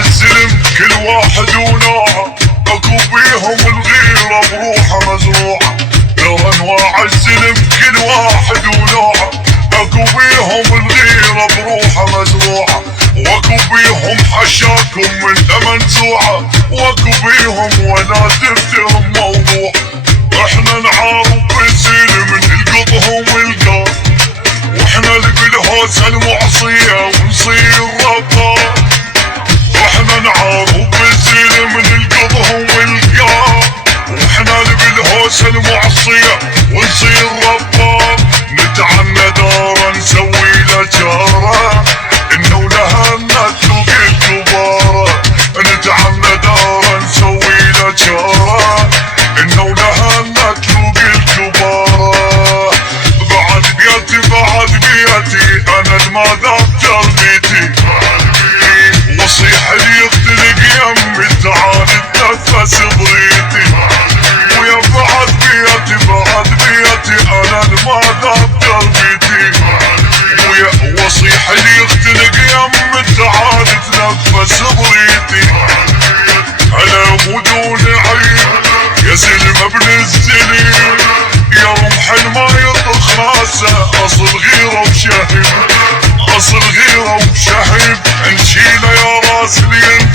الزلم كل واحد ونوعه، اكو بيهم الغيرة بروحه مزروعة. يا انواع الزلم كل واحد ونوعه، اكو بيهم الغيرة بروحه مزروعة. واكو بيهم حشاكم من منزوعة، واكو بيهم ولا تفتهم موضوع. احنا نعارض بالزلم نلقطهم القار، واحنا اللي بالهوسة المعصية ونصير ربار. واحنا نعارض بالزلم نلقطهم القار، واحنا اللي بالهوسة المعصية ونصير ربار. نتعنى دارا نسوي له جارة، انه لها نتوق الكبارة. نتعنى دارا نسوي له جارة، انه لها نتوق الكبارة. بعد بيتي بعد بيتي انا الماذا تربيتي، وصيح اللي يختلق يمي تعال تنفس بريتي. ويا بعد بيتي بعد بيتي انا الماذا تربيتي. ويا وصيح اللي يختلق يمي تعال تنفس بريتي. هلا بدون عيب يا زلم ابن الزليم، يا رمح ما يطخ راسه اصل غيره وشهيب. اصل غيره وشهيب نشيله يا راس لين